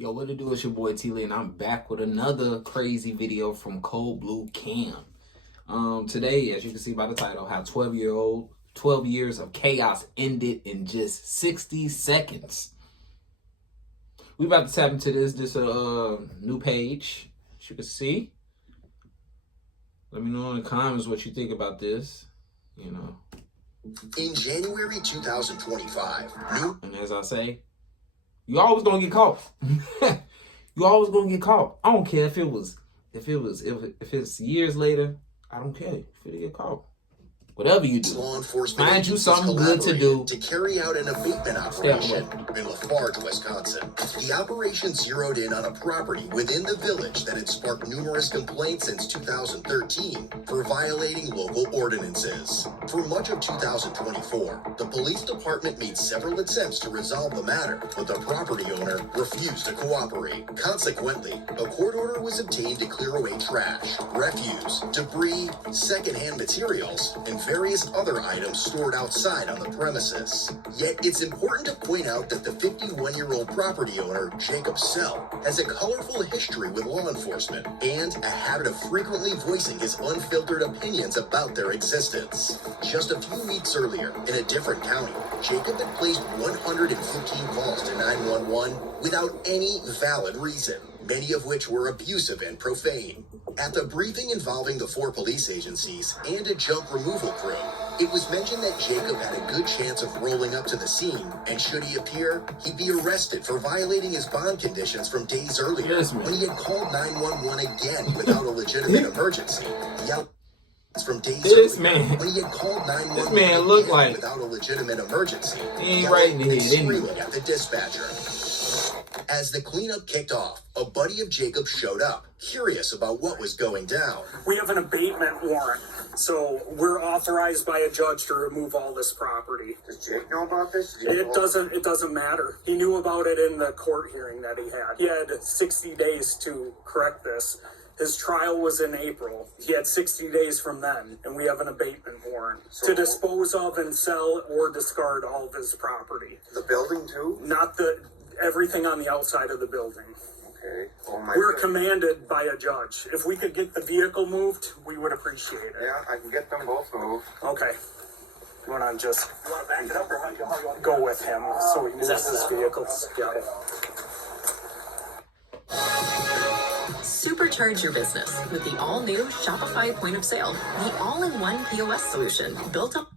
Yo, what it do? It's your boy T-Lee, and I'm back with another crazy video from Cold Blue Cam. Today, as you can see by the title, how 12 years of chaos ended in just 60 seconds. We about to tap into this new page, as you can see. Let me know in the comments what you think about this, you know. In January 2025, and as I say, you always gonna get caught. You always gonna get caught. I don't care if it's years later. I don't care if you get caught. Whatever you do, law enforcement find you something good to do to carry out an abatement operation in Lafarge, Wisconsin. The operation zeroed in on a property within the village that had sparked numerous complaints since 2013 for violating local ordinances. For much of 2024, the police department made several attempts to resolve the matter, but the property owner refused to cooperate. Consequently, a court order was obtained to clear away trash, refuse, debris, secondhand materials, and various other items stored outside on the premises. Yet it's important to point out that the 51-year-old property owner, Jacob Sell, has a colorful history with law enforcement and a habit of frequently voicing his unfiltered opinions about their existence. Just a few weeks earlier, in a different county, Jacob had placed 115 calls to 911 without any valid reason, many of which were abusive and profane. At the briefing involving the 4 police agencies and a junk removal crew, it was mentioned that Jacob had a good chance of rolling up to the scene, and should he appear, he'd be arrested for violating his bond conditions from days earlier when he had called 911 again without a legitimate emergency. When he had called 911 this man looked like without a legitimate emergency, he ain't right in the head, screaming at the dispatcher. As the cleanup kicked off, a buddy of Jacob showed up, curious about what was going down. We have an abatement warrant, so we're authorized by a judge to remove all this property. Does Jake know about this? It doesn't matter. He knew about it in the court hearing that he had. He had 60 days to correct this. His trial was in April. He had 60 days from then, and we have an abatement warrant to dispose of and sell or discard all of his property. The building too? Not everything on the outside of the building. Okay. Oh We're commanded by a judge. If we could get the vehicle moved, we would appreciate it. Yeah, I can get them both moved. Okay. You want to back it up, or how you want to go with him so he moves his vehicles? Yeah. Supercharge your business with the all-new Shopify point of sale, the all-in-one POS solution built up.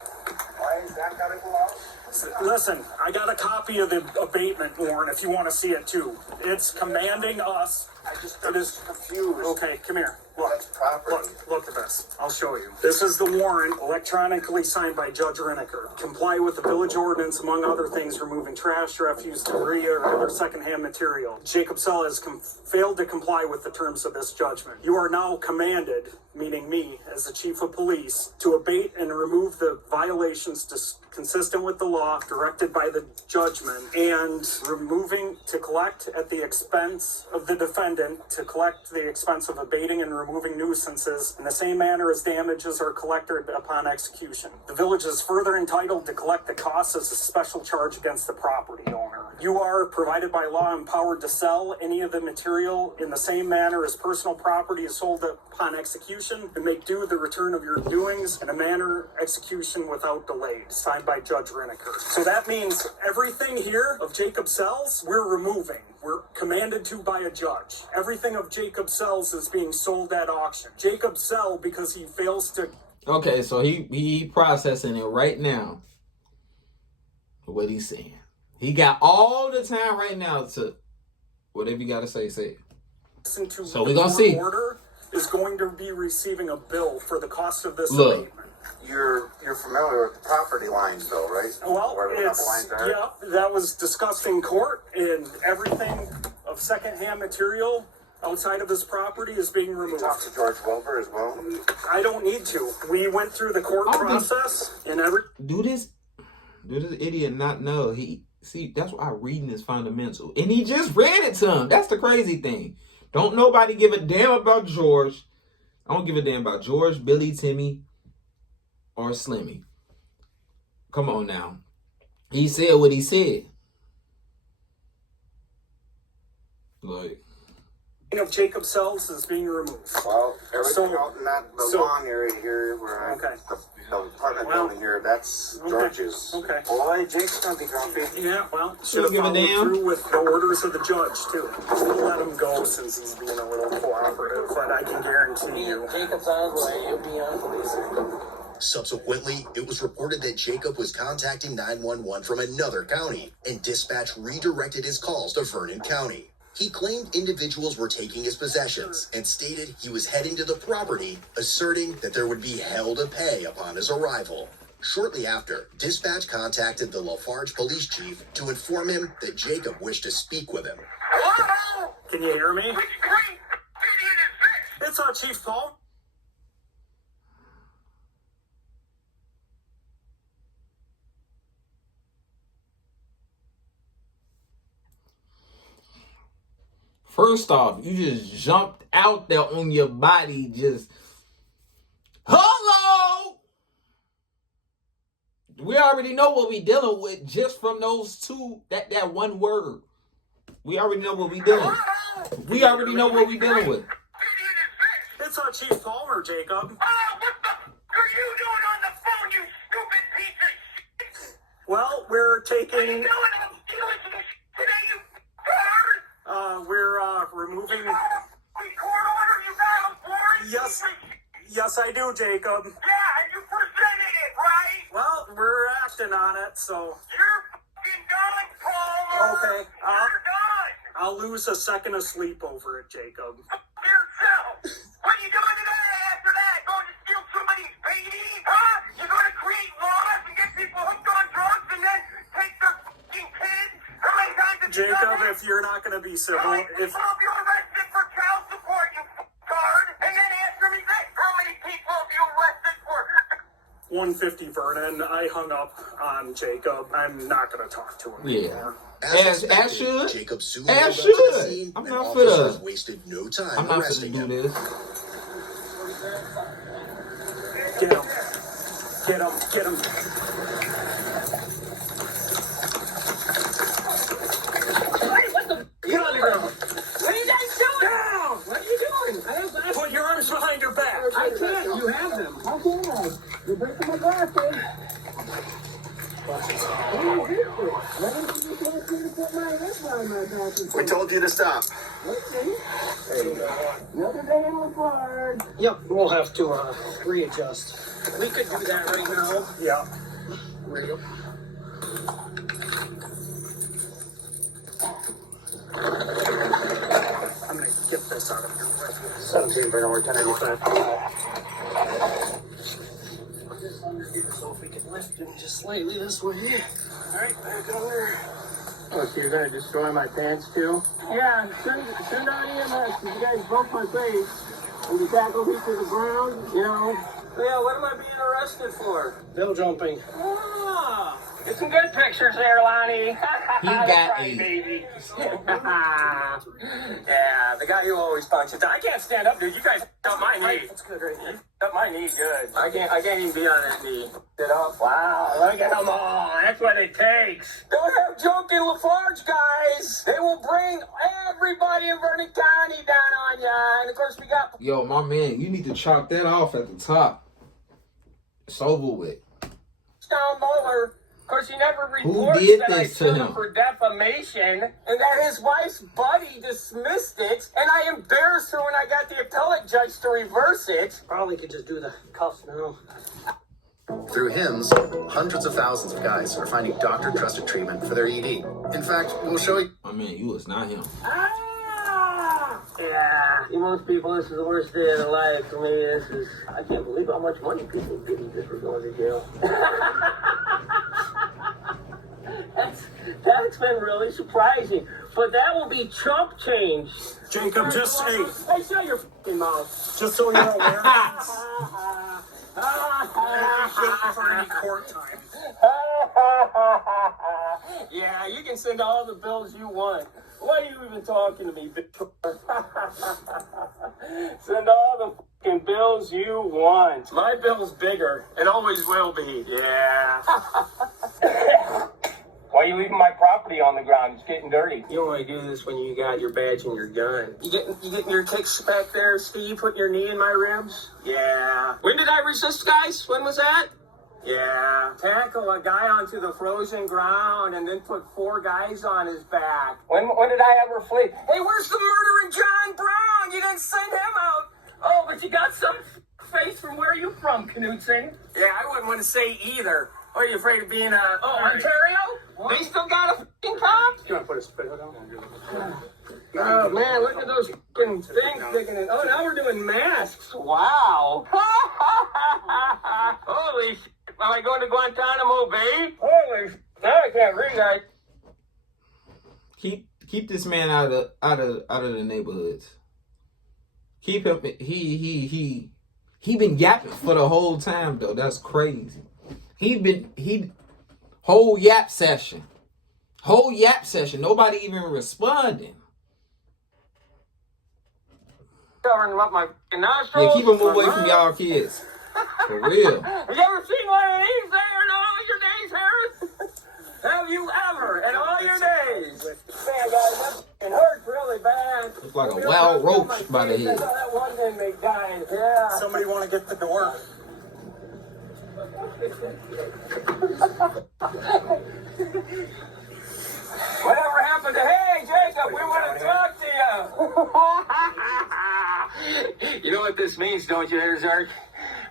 Why is that gotta go out? Listen, I got a copy of the abatement warrant if you want to see it too. It's commanding us. I'm just confused. Okay, come here. Look, That's property. look at this. I'll show you. This is the warrant electronically signed by Judge Riniker. Comply with the village ordinance, among other things, removing trash, refuse, debris, or other secondhand material. Jacob Sell has failed to comply with the terms of this judgment. You are now commanded, meaning me, as the chief of police, to abate and remove the violations consistent with the law directed by the judgment, and to collect at the expense of the defendant, to collect the expense of abating and removing nuisances in the same manner as damages are collected upon execution. The village is further entitled to collect the costs as a special charge against the property owner. You are provided by law empowered to sell any of the material in the same manner as personal property is sold upon execution, and make due the return of your doings in a manner execution without delay. Signed by Judge Riniker. So that means everything here of Jacob Sell's, we're removing. We're commanded to by a judge. Everything of Jacob Sell's is being sold at auction. Jacob Sell, because he fails to... Okay, so he processing it right now. What he's saying. He got all the time right now to whatever you got to say it. So we're going to see. Order is going to be receiving a bill for the cost of this abatement. You're familiar with the property lines though, right? Well, that was discussed in court, and everything of secondhand material outside of his property is being removed. You talked to George Wilbur as well? I don't need to. We went through the court process and Do this idiot not know? That's why reading is fundamental. And he just read it to him. That's the crazy thing. Don't nobody give a damn about George. I don't give a damn about George, Billy, Timmy, or Slimmy. Come on now. He said what he said. Like, of Jacob cells is being removed. Well, everything out in that the lawn area here, where Okay. the apartment building here, that's George's. Okay. Boy, Jake's gonna be grumpy. Yeah, well, should have give a followed damn. through with the orders of the judge, too. We'll let him go since he's being a little cooperative, but I can guarantee you. Jacob's on his way. He'll be on police. Subsequently, it was reported that Jacob was contacting 911 from another county, and dispatch redirected his calls to Vernon County. He claimed individuals were taking his possessions and stated he was heading to the property, asserting that there would be hell to pay upon his arrival. Shortly after, dispatch contacted the Lafarge police chief to inform him that Jacob wished to speak with him. Hello? Can you hear me? Which great idiot is this? It's our Chief Paul. first off, you just jumped out there on your body, just, hello! We already know what we dealing with just from those two, that one word. We already know what we dealing with. We already know what we dealing with. It's our Chief Palmer, Jacob. Oh, what the are you doing on the phone, you stupid piece of shit? Well, we're What are you taking, doing? I'm stealing some shit today, you bird! we're removing, You got a court order, you got a warrant? yes I do, Jacob. Yeah, and you presented it, right? Well, we're acting on it, so, You're fucking done, Palmer! Okay, You're done! I'll lose a second of sleep over it, Jacob. Yourself! What are you doing today after that? Going to steal somebody's baby? Huh? You're going to create laws and get people hooked on drugs and then take their fucking kids? How many times have you done Jacob, that? if you're not going to be civil, How many if, people have you arrested for child support, you guard? And then answer me this. How many people have you arrested for? 150 Vernon, I hung up on Jacob. I'm not going to talk to him Yeah. anymore. As expected, should. Jacob soon As rolled up to the should. scene, I'm and not for officers the- wasted no time I'm not going to arresting do him. this. Get him. Get him. Get him. Get on the ground. What are you guys doing? Down. What are you doing? I have glasses. Put your arms behind your back. I can't. You have them. How can I? You're breaking my glasses. We told you to stop. Yep, we'll have to readjust. We could do that right now. Yeah. Radio. I'm going to get this out of here. 17 for number 1095. So if we could lift him just slightly this way. Alright, back over. Oh, so you're gonna destroy my pants too? Yeah, send out EMS, because you guys broke my face. And you tackled me to the ground, you know. Yeah, what am I being arrested for? Bill jumping. Ah, get some good pictures there, Lonnie. He got Right, a- baby. Yeah, the guy who always punches. I can't stand up, dude. You guys up my knee. That's good right there. Up my knee, good. I can't even be on that knee. Get up. Wow, look at them all. That's what it takes. Don't have drunken Lafarge guys. They will bring everybody in Vernon County down on ya. And of course, we got Yo, my man, you need to chalk that off at the top. It's over with. down Mueller. Of course, he never Who reports did that I this to sued him? him for defamation, and that his wife's buddy dismissed it, and I embarrassed her when I got the appellate judge to reverse it. Probably could just do the cuff now. Through HIMSS, hundreds of thousands of guys are finding doctor-trusted treatment for their ED. In fact, we'll show you. My man, you is not him. Yeah, to most people, this is the worst day of their life. For me, I can't believe how much money people give me just for going to jail. That's been really surprising. But that will be chump change. Jacob, just, hey, Hey, shut your fucking mouth. just so you're aware, for any court time. Yeah, you can send all the bills you want. Why are you even talking to me, bitch? Send all the fucking bills you want. My bill's bigger. It always will be. Yeah. Why are you leaving my property on the ground? It's getting dirty. You only do this when you got your badge and your gun. You getting your kicks back there, Steve? Putting your knee in my ribs? Yeah. When did I resist, guys? When was that? Yeah. Tackle a guy onto the frozen ground and then put 4 guys on his back. When did I ever flee? Hey, where's the murdering John Brown? You didn't send him out. Oh, but you got some face from where you from, Knudsen? Yeah, I wouldn't want to say either. Are you afraid of being Ontario? They still got a f***ing cop? You want to put a spit hood on? Oh, man, look at those f***ing things sticking in. Oh, now we're doing masks. Wow. Holy shit. Am I going to Guantanamo Bay? Holy shit. Now I can't read that. Keep this man out of the neighborhoods. Keep him. He been yapping for the whole time though. That's crazy. Whole yap session. Nobody even responding. Covering up my nostrils. Yeah, keep him away from y'all kids. For real. Have you ever seen one of these there in all your days, Harris? Have you ever in all your days? Man, guys, that hurts really bad. Looks like a wild roach by the head. That one inmate died. Yeah. Somebody want to get the door? Whatever happened to, hey, Jacob, we want to talk to you. You know what this means, don't you, Zark?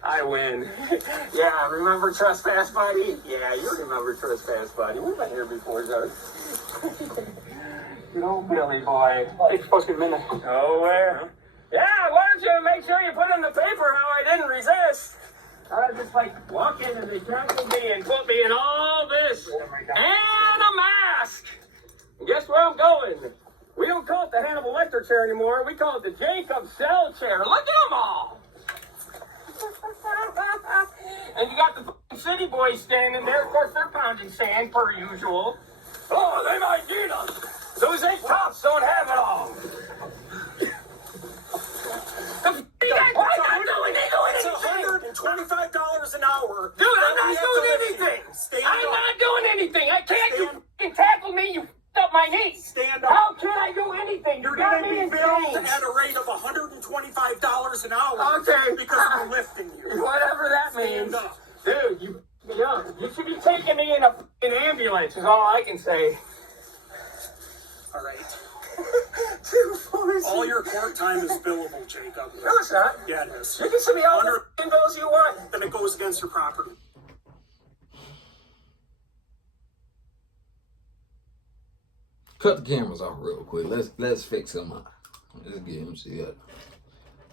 I win. Yeah, remember Trespass Buddy? Yeah, you remember Trespass Buddy. We've been here before, Zark. You know, Billy boy. It's supposed to be midnight. Oh, where? Yeah, why don't you make sure you put in the paper how I didn't resist? I was just like, walk in and they tackled me and put me in all this. And a mask. And guess where I'm going? We don't call it the Hannibal Lecter chair anymore. We call it the Jacob Cell chair. Look at them all. And you got the f***ing city boys standing there. Of course, they're pounding sand, per usual. Oh, they might need us. Those 8 cops don't have it all. I'm not doing anything. $125 an hour. Dude, I'm not doing anything. I'm not doing anything. I can't. You f***ing tackle me. You f***ed up my knee. Stand up. How can I do anything? You're got going me to be billed insane. at a rate of $125 an hour. Okay. Because we're lifting you. Whatever that means. Stand up. Dude, you young. You should be taking me in a f***ing ambulance is all I can say. All right. 246. All your court time is billable, Jacob. No, it's not. Yeah, it is. You can send me all the f***ing bills you want. Then it goes against your property. Cut the cameras off real quick. Let's fix them up. Let's get him see up.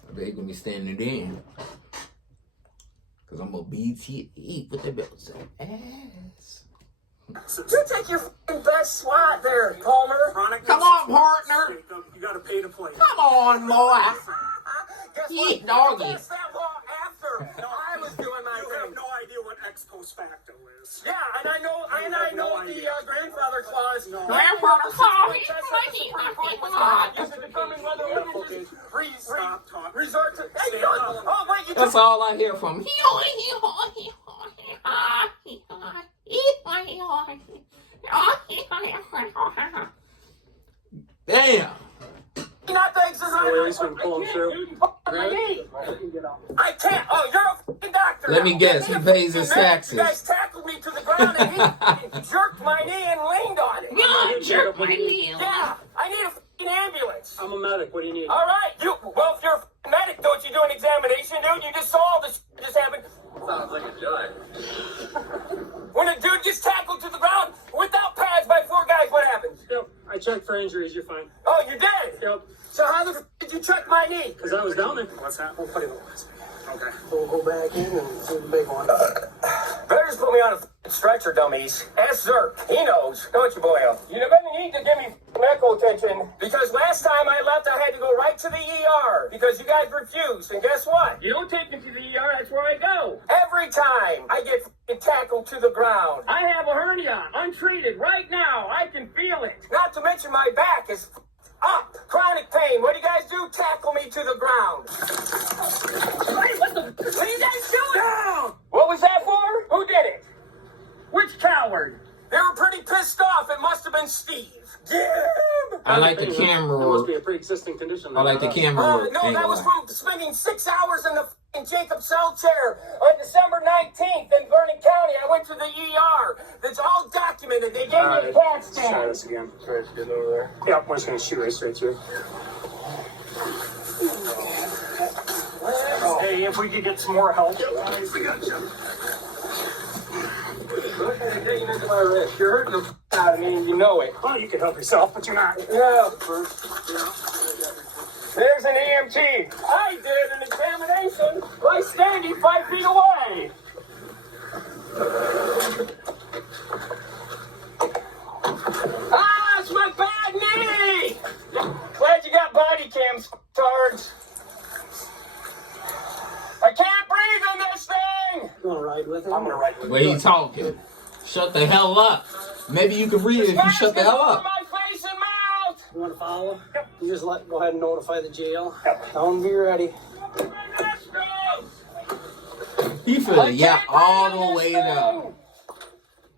I bet he gonna be standing in. Cause I'm gonna BTE with the belts and ass. You take your f***ing best swat there, Palmer. Come on, partner. Jacob, you gotta pay to play. Come on, boy. Guess Yeah, what? doggy. I passed that law after I was doing my You thing. have no idea what ex post facto is. Yeah, and I know the grandfather clause. No. Grandfather clause. Stop talking. Resort to. Hey, Stand you up. oh wait, you That's took. all I hear from him. Damn. Not thanks to Well, he's been pulling through. I can't. Oh, you're a f***ing doctor. Let me guess, he pays his taxes. You guys tackled me to the ground and he jerked my knee and leaned on it. Jerk my knee. Yeah, I need a f***ing ambulance. I'm a medic. What do you need? All right, well, if you're a f***ing medic, don't you do an examination, dude? You just saw all this shit just happened. Sounds like a joy. When a dude gets tackled to the ground without pads by 4 guys, what happens? Yep. I checked for injuries. You're fine. Oh, you did? Yep. So how the f*** did you check my knee? Because I was down there. What's that? We'll put it on. Okay. We'll go back in and see the big one. Better just put me on a f***ing stretcher, dummies. Ask Zerk. He knows. Don't you, boyo? You're going to need to give me medical attention because last time I left, I had to go right to the ER because you guys refused. And guess what? You don't take me to the ER. That's where I go. Every time I get f***ing tackled to the ground. I have a hernia, untreated right now. I can feel it. Not to mention my back is up. Chronic pain. What do you guys do? Tackle me to the ground. Wait, what are you guys doing? Down! What was that for? Who did it? Which coward? They were pretty pissed pissed off. It must have been Steve. Damn! I like the camera. That must be a pre-existing condition. I like the camera. No, that was from spending 6 hours in the f***ing Jacob cell chair on December 19th in Vernon County. I went to the ER. That's all documented. They gave me a CAT Try scan. this again. Try to get over there. Yep, we're just gonna shoot right straight through. Hey, if we could get some more help. We got you. Look at it digging into my wrist. You're hurting the f*** out of me and you know it. Well, you can help yourself, but you're not. Yeah. There's an EMT. I did an examination by standing 5 feet away. Ah, it's my bad knee. Glad you got body cams, tards. I can't breathe in this thing. You want to ride with him? I'm gonna write with Where he talking? Shut the hell up. Maybe you can read it if you shut the hell up. My face and mouth. You want to follow? Yep. You just go ahead and notify the jail. Yep. Tell them to be ready. He finna yap all the way down.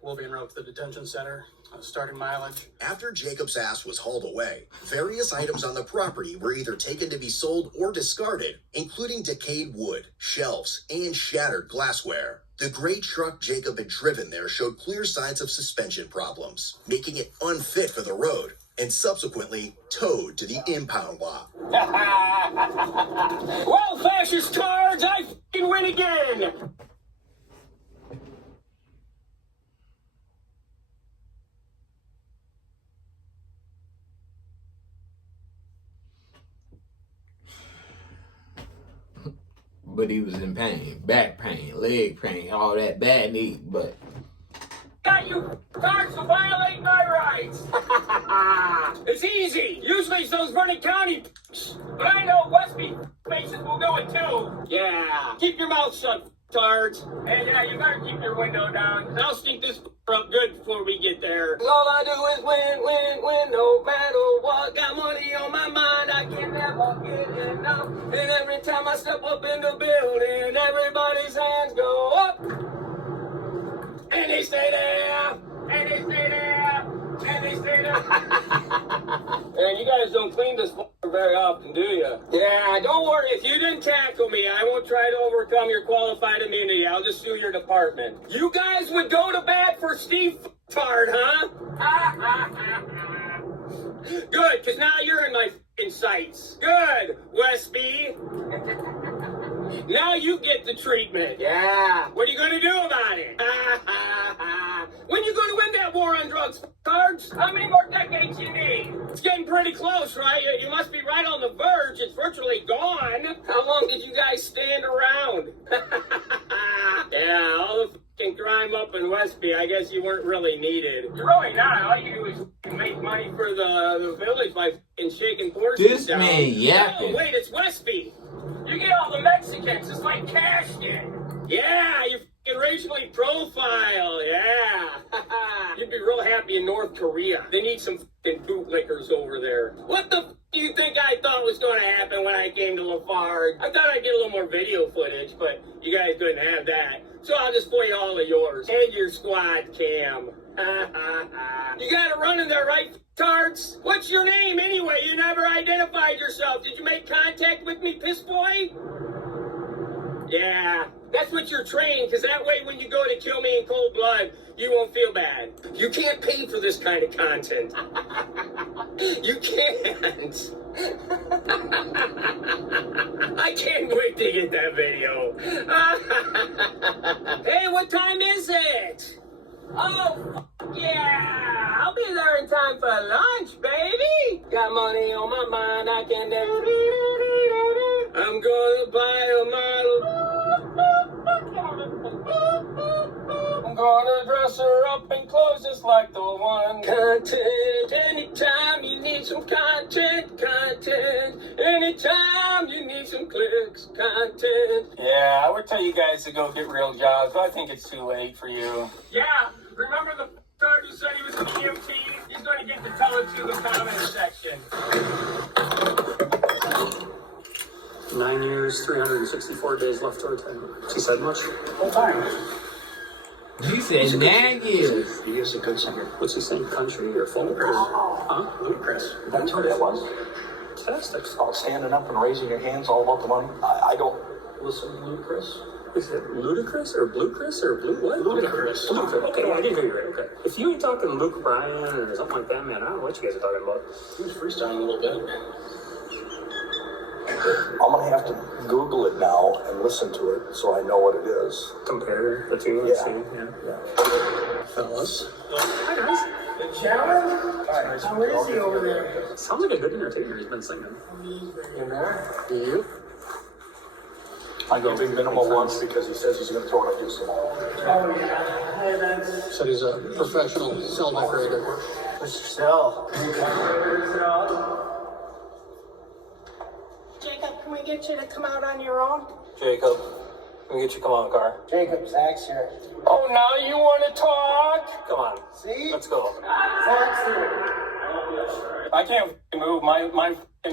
We'll be en route to the detention center. Starting mileage. After Jacob's ass was hauled away, various items on the property were either taken to be sold or discarded, including decayed wood, shelves, and shattered glassware. The gray truck Jacob had driven there showed clear signs of suspension problems, making it unfit for the road, and subsequently towed to the impound lot. Well, fascist cards, I f***ing win again. But he was in pain, back pain, leg pain, all that bad knee, but Got you cards to violate my rights. It's easy. Usually it's those Vernon County but I know Westby faces will do it too. Yeah. Keep your mouth shut, tards. And yeah, you better keep your window down, because I'll stink this up good before we get there. All I do is win, win, win, no matter what. Got money on my mind, I can never get enough. And every time I step up in the building, everybody's hands go up. And they stay there, and they stay there, and they stay there. And you guys don't clean this very often, do you? Yeah, don't worry. If you didn't tackle me, I won't try to overcome your qualified immunity. I'll just sue your department. You guys would go to bat for Steve Tard, huh? Good, because now you're in my f***ing sights. Good, Westby. Now you get the treatment. Yeah. What are you going to do about it? When you going to win that war on drugs, cards? How many more decades you need? It's getting pretty close, right? You must be right on the verge. It's virtually gone. How long did you guys stand around? Yeah, all the f***ing crime up in Westby, I guess you weren't really needed. You're really not. All you do is make money for the village by f***ing shaking horses this down. man yapping. Oh, wait, it's Westby. You get all the Mexicans. It's like cash in. Yeah, you f***ing racially profile. Yeah. You'd be real happy in North Korea. They need some f***ing bootlickers over there. What the f*** do you think I thought was going to happen when I came to Lafarge? I thought I'd get a little more video footage, but you guys couldn't have that. So I'll just play all of yours. And your squad cam. You got it running there, right, tards? What's your name anyway? You never identified yourself. Did you make contact with me, piss boy? Yeah, that's what you're trained, because that way when you go to kill me in cold blood, you won't feel bad. You can't pay for this kind of content. You can't. I can't wait to get that video. Hey, what time is it? Oh, yeah. I'll be there in time for lunch, baby. Got money on my mind, I can I'm gonna buy a model. I'm gonna dress her up in clothes just like the one. Content, anytime you need some content. Anytime you need some clicks, content. Yeah, I would tell you guys to go get real jobs, but I think it's too late for you. Yeah, remember the card who said he was an EMT? He's going to get to tell it to the comment section. 9 years, 364 days left to retirement. She said much? Full time. He said nagging. He is a good singer. What's he sing? Country or folk? Huh? Ludacris. That's what it was. Fantastic. It's called standing up and raising your hands all about the money. I don't listen to Ludacris. Is it Ludacris or Blue Chris or Blue what? Ludacris. Ludacris. Okay, well, I didn't hear you right. Okay. If you ain't talking Luke Bryan or something like that, man, I don't know what you guys are talking about. He was freestyling a little bit. I'm gonna have to Google it now and listen to it so I know what it is. Compare the two. Yeah. Yeah. Fellas. Hi guys. The gentleman? How is he over there? Sounds like a good entertainer. He's been singing. In there? You? I go big minimal once because he says he's gonna throw it up to some more. Oh, yeah. Hey, that's Said he's a professional cell decorator. Mr. Cell. Jacob, can we get you to come out on your own? Jacob, can we get you come on, car? Jacob, Zach's here. Oh, now you want to talk? Come on, See? let's go. Zach's here. I can't move. My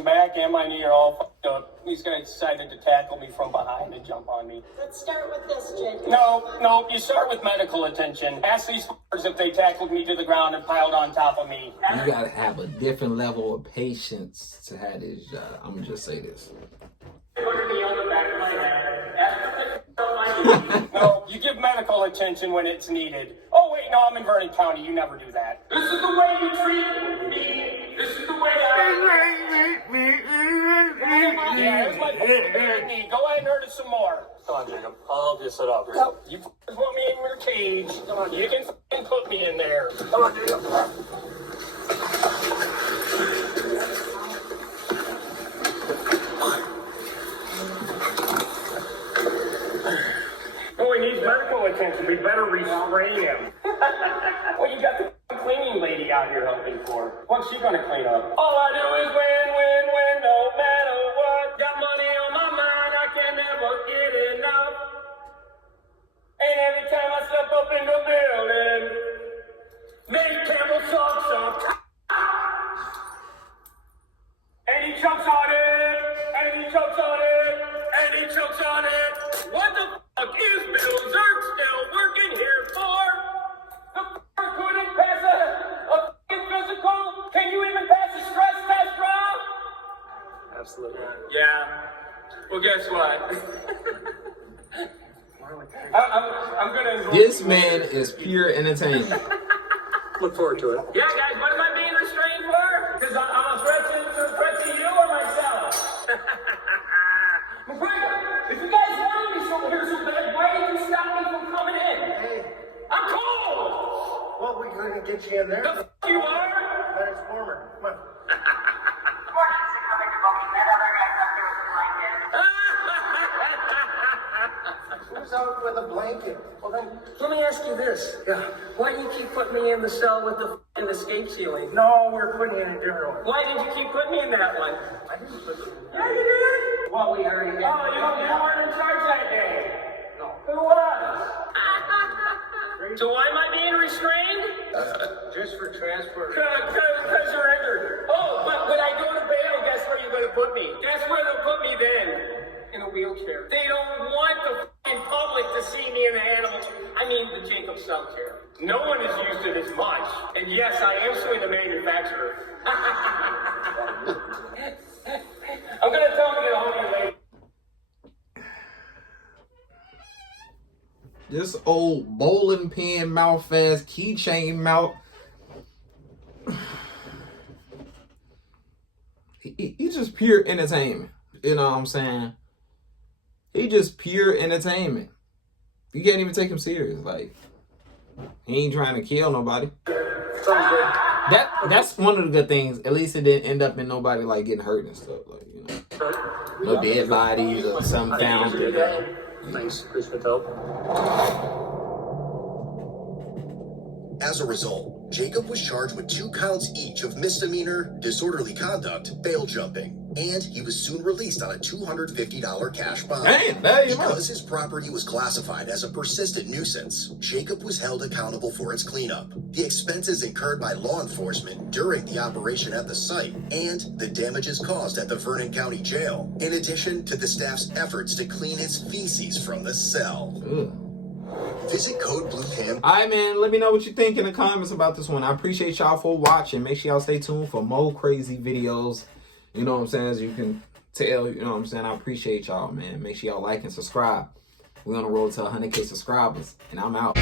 back and my knee are all fucked up. These guys decided to tackle me from behind and jump on me. Let's start with this, Jacob. No, you start with medical attention. Ask these f***ers if they tackled me to the ground and piled on top of me. You gotta have a different level of patience to have this job. I'm gonna just say this. Put me on the back of my head. Ask them if they on my knee. No, you give medical attention when it's needed. Oh, wait, no, I'm in Vernon County. You never do that. This is the way you treat me. This is the way Yeah, here's my bad knee. Go ahead and hurt it some more. Come on, Jacob. I'll help you sit up. No, you f***ers want me in your cage. Come on, you can f***ing put me in there. Come on, Jacob. Oh, he needs medical attention. We better restrain him. Well, you got the cleaning lady out here helping for. What's she gonna clean up? All I do is win, no matter what. Got money on my mind, I can never get enough. And every time I step up in the building, Nate Campbell talks up. And he chokes on it, and he chokes on it, and he chokes on it. What the fuck is Bill Zerk still working here for? The fucker couldn't pass a fucking physical? Can you even pass a stress test, Rob? Absolutely. Yeah. Well, guess what? I'm gonna. This man is pure entertainment. Look forward to it. Yeah, guys, what am I being restrained for? Because I'm a threat to you or myself. McGregor, if you guys wanted me so here so bad, why did you stop me from coming in? Hey, I'm cold. well, we couldn't get you in there. The f*** you are? But it's warmer. Come on. Who's out with a blanket? Well, then, Let me ask you this. yeah. Why do you keep putting me in the cell with the f***ing escape ceiling? No, we're putting you in a different one. Why did you keep putting me in that one? I didn't put you in. Yeah, you did. Well, we already had. Oh, you weren't in charge that day. No. Who was? So why am I being restrained? Just for transport. Because you're injured. Oh, but when I go to bail, guess where you're going to put me? Guess where they'll put me then? In a wheelchair. They don't want the f***ing public to see me in the animal. I mean, the Jacob Cell chair. No one has used it as much. And yes, I am suing the manufacturer. I'm going to tell him to get a hold of you later. This old bowling pin mouth ass keychain mouth. He's just pure entertainment. You know what I'm saying? He just pure entertainment. You can't even take him serious. Like, he ain't trying to kill nobody. That's one of the good things. At least it didn't end up in nobody like getting hurt and stuff. Like, you know, no dead bodies or something found. Nice. Chris Patel. As a result, Jacob was charged with 2 counts each of misdemeanor, disorderly conduct, bail jumping, and he was soon released on a $250 cash bond. Damn, there you go. Because his property was classified as a persistent nuisance, Jacob was held accountable for its cleanup, the expenses incurred by law enforcement during the operation at the site, and the damages caused at the Vernon County Jail, in addition to the staff's efforts to clean its feces from the cell. Ugh. Visit code BlueCam. All right, man. Let me know what you think in the comments about this one. I appreciate y'all for watching. Make sure y'all stay tuned for more crazy videos. You know what I'm saying? As you can tell, you know what I'm saying? I appreciate y'all, man. Make sure y'all like and subscribe. We're on the road to 100K subscribers, and I'm out.